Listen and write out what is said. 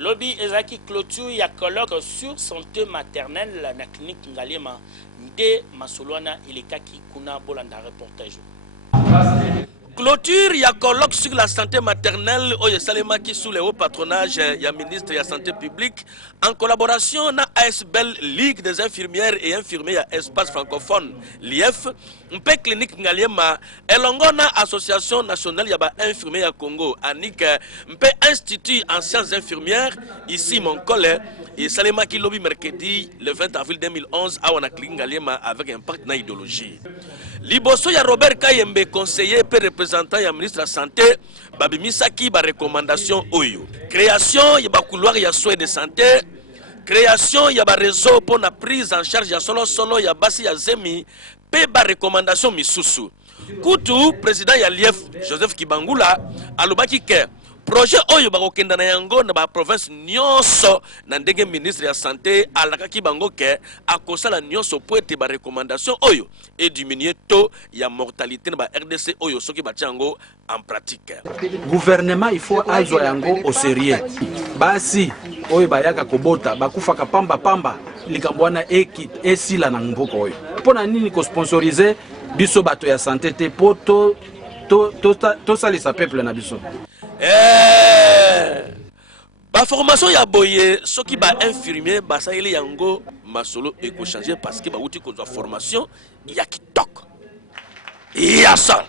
Lobby ezaki clôture ya colloque sur santé maternelle na clinique Ngaliema nde masolwana elekaki kuna bolanda reportage. Clôture ya colloque sur la santé maternelle au Salemaki sous le haut patronage ya ministre de la santé publique en collaboration na ASBEL Ligue des infirmières et infirmiers à espace francophone l'IF mpe clinique Ngaliema elongona association nationale ya ba infirmiers à Congo anik mpe institut en sciences infirmières ici mon collègue et Salemaki lobby mercredi le 20 avril 2011 à wana clinique Ngaliema avec impact na idéologie. Liboso ya Robert Kayembe conseiller et représentant ya ministre de la santé babimisaki ba recommandation oyo création ya ba couloir ya soins de santé création ya ba réseau pour la prise en charge ya solo ya basi ya zemi pe ba recommandation misusu kutu président ya l'IF Joseph Kibangula alobaki ke projet oyo bakokenda na yango na ba province nyonso na ndenge ministre ya santé alakaki bango ke akosala nyonso po ete ba recommandation oyo et diminuer taux ya mortalité na ba RDC oyo soki batia yango en pratique. Gouvernement il faut azwa yango au sérieux. Basi oyo bayaka kobota bakufaka pamba pamba likambo wana esila na mboko oyo. Pona nini ko sponsoriser biso bato ya santé te poto to salisa peuple na biso. Ba formation ya boye soki ba infirmier ba saeli yango masolo eko changer parce que ba uti ko formation ya kitoko ya ça